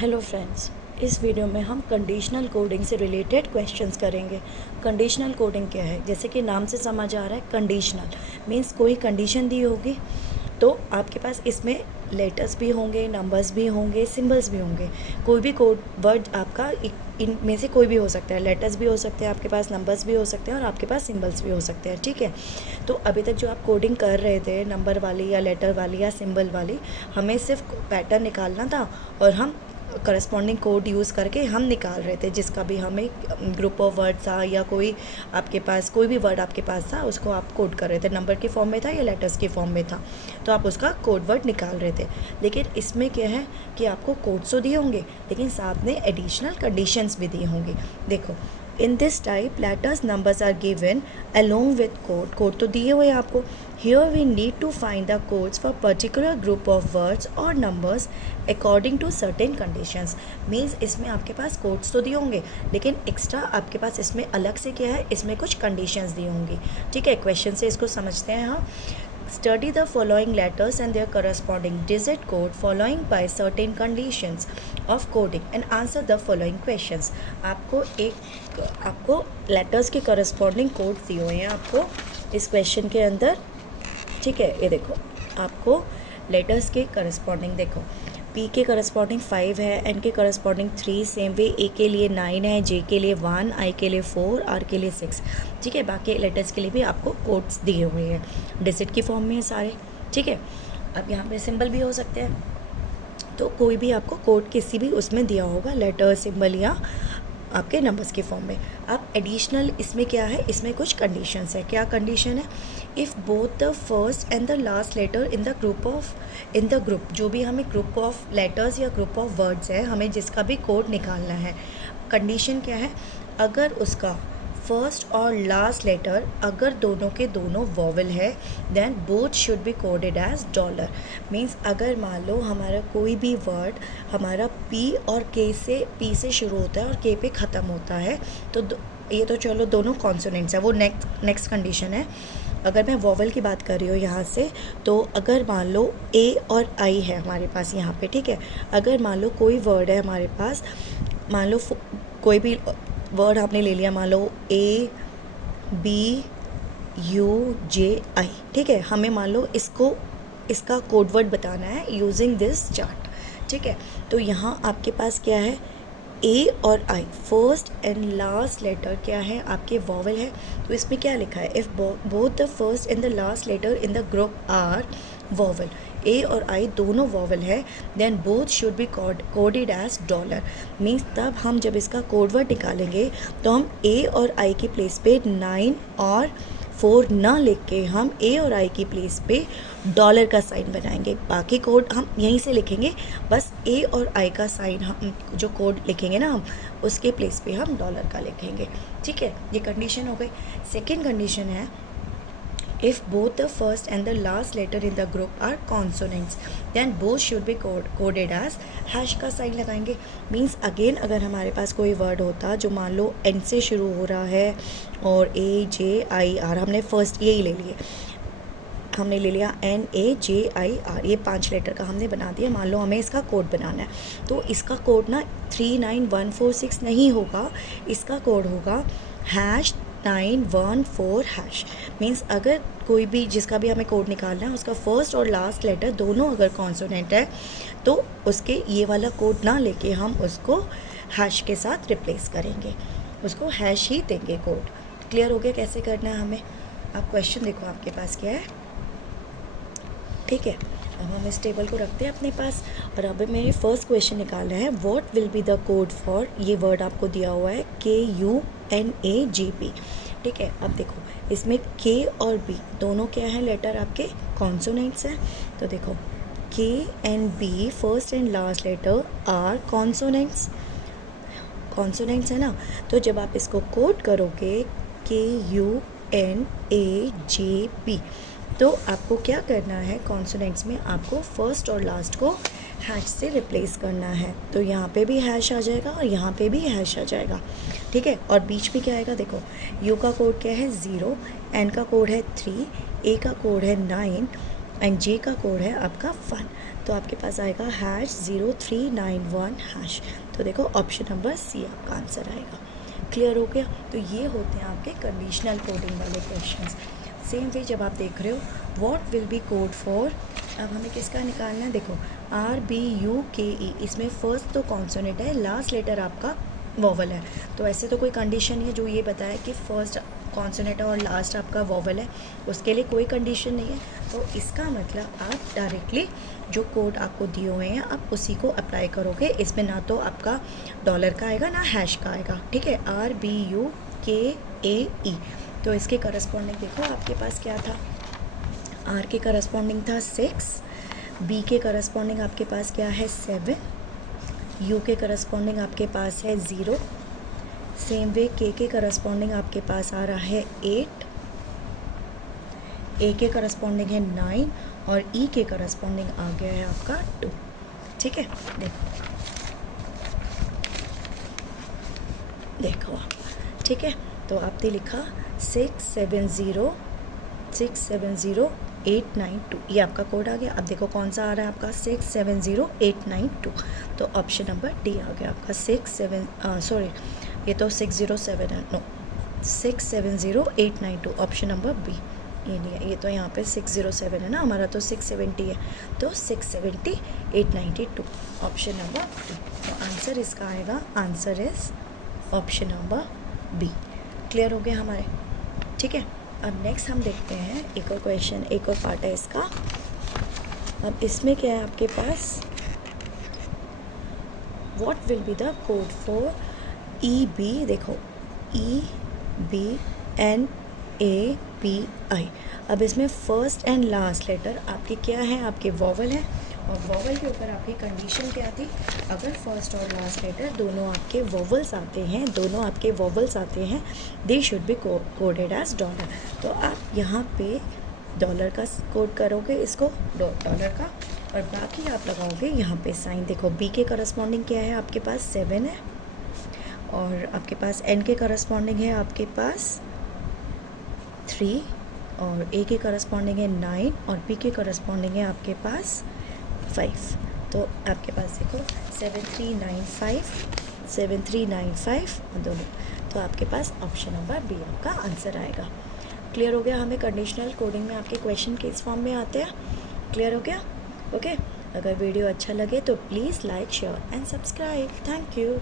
Hello friends, इस video में हम कंडीशनल कोडिंग से रिलेटेड क्वेश्चंस करेंगे। कंडीशनल कोडिंग क्या है? जैसे कि नाम से समझ आ रहा है, कंडीशनल मीन्स कोई कंडीशन दी होगी तो आपके पास इसमें लेटर्स भी होंगे, नंबर्स भी होंगे, सिंबल्स भी होंगे। कोई भी कोड वर्ड आपका इनमें से कोई भी हो सकता है। लेटर्स भी हो सकते हैं आपके पास, नंबर्स भी हो सकते हैं और आपके पास सिंबल्स भी हो सकते हैं। ठीक है, तो अभी तक जो आप कोडिंग कर रहे थे नंबर वाली या लेटर वाली या सिंबल वाली, हमें सिर्फ पैटर्न निकालना था और हम करस्पॉन्डिंग कोड यूज़ करके हम निकाल रहे थे। जिसका भी हमें ग्रुप ऑफ वर्ड था या कोई आपके पास कोई भी वर्ड आपके पास था, उसको आप कोड कर रहे थे। नंबर के फॉर्म में था या लेटर्स के फॉर्म में था, तो आप उसका कोड वर्ड निकाल रहे थे। लेकिन इसमें क्या है कि आपको कोड्स तो दिए होंगे, लेकिन साथ में एडिशनल कंडीशंस भी दिए होंगे। देखो, in this type letters numbers are given along with code. Code तो दिए हुए हैं आपको। Here we need to find the codes for particular group of words और numbers according to certain conditions. Means इसमें आपके पास कोड्स तो दिए होंगे, लेकिन एक्स्ट्रा आपके पास इसमें अलग से क्या है, इसमें कुछ कंडीशंस दी होंगी। ठीक है, क्वेश्चन से इसको समझते हैं हम। Study the following letters and their corresponding digit code following by certain conditions of coding and answer the following questions। आपको लेटर्स के corresponding कोड दिए हुए हैं आपको इस क्वेश्चन के अंदर। ठीक है, ये देखो, आपको लेटर्स के करस्पॉन्डिंग देखो, पी के करस्पॉन्डिंग 5 है, एन के करस्पॉन्डिंग 3, सेम वे ए के लिए 9 है, जे के लिए 1, आई के लिए 4, आर के लिए 6। ठीक है, बाकी लेटर्स के लिए भी आपको कोड्स दिए हुए हैं, डिजिट की फॉर्म में है सारे। ठीक है, अब यहाँ पे सिंबल भी हो सकते हैं, तो कोई भी आपको कोड किसी भी उसमें दिया होगा, लेटर, सिंबल या आपके नंबर्स के फॉर्म में। अब एडिशनल इसमें क्या है, इसमें कुछ कंडीशंस है। क्या कंडीशन है? If both the first and the last letter in the group, जो भी हमें ग्रुप ऑफ लेटर्स या ग्रुप ऑफ वर्ड्स है, हमें जिसका भी कोड निकालना है, कंडीशन क्या है? अगर उसका फर्स्ट और लास्ट लेटर अगर दोनों के दोनों वॉवल है, then both should be coded as dollar. Means अगर मान लो हमारा कोई भी वर्ड हमारा पी और के से, पी से शुरू होता है और के पे ख़त्म होता है, तो ये तो चलो दोनों कॉन्सोनेंट्स है, वो नेक्स्ट कंडीशन है। अगर मैं वॉवल की बात कर रही हूँ यहाँ से, तो अगर मान लो ए और आई है हमारे पास यहाँ पे, ठीक है, अगर मान लो कोई वर्ड है हमारे पास, मान लो कोई भी वर्ड आपने ले लिया, मान लो ए बी यू जे आई, ठीक है, हमें मान लो इसका कोड वर्ड बताना है यूजिंग दिस चार्ट। ठीक है, तो यहाँ आपके पास क्या है, ए और आई, फर्स्ट एंड लास्ट लेटर क्या है, आपके वॉवल है। तो इसमें क्या लिखा है? If both the first and the last letter in the group are vowel, A और आई दोनों वॉवल है, then both should be coded as dollar. Means तब हम जब इसका कोड वर्ड निकालेंगे तो हम ए और आई की प्लेस पे 9 और 4 ना लिख के हम ए और आई की प्लेस पे डॉलर का साइन बनाएंगे। बाकी कोड हम यहीं से लिखेंगे, बस ए और आई का साइन हम जो कोड लिखेंगे ना, हम उसके प्लेस पे हम डॉलर का लिखेंगे। ठीक है, ये कंडीशन हो गई। सेकेंड कंडीशन है, if both the first and the last letter in the group are consonants, then both should be coded as hash का साइन लगाएंगे। मीन्स अगेन अगर हमारे पास कोई वर्ड होता जो मान लो एन से शुरू हो रहा है और ए जे आई आर, हमने फर्स्ट यही ले लिए, हमने ले लिया N A J I R, ये 5 लेटर का हमने बना दिया। मान लो हमें इसका कोड बनाना है, तो इसका कोड ना 39146 नहीं होगा, इसका कोड होगा #914#। मीन्स अगर कोई भी जिसका भी हमें कोड निकालना है, उसका फर्स्ट और लास्ट लेटर दोनों अगर कॉन्सोनेंट है, तो उसके ये वाला कोड ना लेके हम उसको हैश के साथ रिप्लेस करेंगे, उसको हैश ही देंगे कोड। क्लियर हो गया कैसे करना है हमें? आप क्वेश्चन देखो आपके पास क्या है। ठीक है, अब हम इस टेबल को रखते हैं अपने पास और अब मेरे फर्स्ट क्वेश्चन निकालना है, what will be the code for, ये वर्ड आपको दिया हुआ है KUNAGP। ठीक है, अब देखो इसमें के और बी दोनों क्या है, लेटर आपके कॉन्सोनेंट्स हैं। तो देखो K and B first and last letter are consonants है ना। तो जब आप इसको कोड करोगे KUNAGP, तो आपको क्या करना है, कॉन्सोनेंट्स में आपको फर्स्ट और लास्ट को हैश से रिप्लेस करना है। तो यहाँ पे भी हैश आ जाएगा और यहाँ पे भी हैश आ जाएगा। ठीक है, और बीच में क्या आएगा, देखो यू का कोड क्या है 0, एन का कोड है 3, ए का कोड है 9, एंड जे का कोड है आपका 1, तो आपके पास आएगा #0391#। तो देखो ऑप्शन नंबर सी आपका आंसर आएगा। क्लियर हो गया? तो ये होते हैं आपके कंडीशनल कोडिंग वाले क्वेश्चंस। सेम वे जब आप देख रहे हो what will B code for, अब हमें किसका निकालना है, देखो RBUKE, इसमें फर्स्ट तो कॉन्सोनेंट है, लास्ट लेटर आपका वोवल है। तो ऐसे तो कोई कंडीशन नहीं है जो ये बताए कि फर्स्ट कॉन्सोनेंट है और लास्ट आपका वोवल है, उसके लिए कोई कंडीशन नहीं है। तो इसका मतलब आप डायरेक्टली जो कोड आपको दिए हुए हैं आप उसी को अप्लाई करोगे। इसमें ना तो आपका डॉलर का आएगा ना हैश का आएगा, ठीक है। RBUKAE। तो इसके करस्पॉन्डिंग देखो आपके पास क्या था, R के करस्पॉन्डिंग था 6, B के करस्पॉन्डिंग आपके पास क्या है 7, U के करस्पॉन्डिंग आपके पास है 0, सेम वे K के करस्पॉन्डिंग आपके पास आ रहा है 8, A के करस्पॉन्डिंग है 9 और E के करस्पॉन्डिंग आ गया है आपका 2, ठीक है। देखो आप, ठीक है। तो आपने लिखा 670892, ये आपका कोड आ गया। अब देखो कौन सा आ रहा है आपका 670892, तो ऑप्शन नंबर डी आ गया आपका 607 ये तो 607 है, नो 670892, ऑप्शन नंबर बी। ये नहीं है, ये तो यहाँ पे 607 है ना, हमारा तो 670 है, तो 670892, ऑप्शन नंबर बी। तो आंसर इसका आएगा, answer is option number B. Clear हो गया हमारे, ठीक है। अब नेक्स्ट हम देखते हैं एक और क्वेश्चन, एक और पार्ट है इसका। अब इसमें क्या है आपके पास, what will be the code for EB, देखो EBNAPI। अब इसमें फर्स्ट एंड लास्ट लेटर आपके क्या है, आपके वोवल है, और वोवल के ऊपर आपकी कंडीशन क्या थी, अगर फर्स्ट और लास्ट लेटर दोनों आपके वोवल्स आते हैं, they should be coded as dollar. तो आप यहाँ पे डॉलर का कोड करोगे इसको, डॉलर का, और बाकी आप लगाओगे यहाँ पे साइन। देखो B के करस्पॉन्डिंग क्या है आपके पास 7 है, और आपके पास N के करस्पॉन्डिंग है आपके पास 3, और A के करस्पॉन्डिंग है 9, और P के करस्पॉन्डिंग है आपके पास 5। तो आपके पास देखो 7395 दोनों, तो आपके पास ऑप्शन नंबर बी आपका आंसर आएगा। क्लियर हो गया? हमें कंडीशनल कोडिंग में आपके क्वेश्चन किस फॉर्म में आते हैं। क्लियर हो गया? ओके। अगर वीडियो अच्छा लगे तो please like, share and subscribe. Thank you.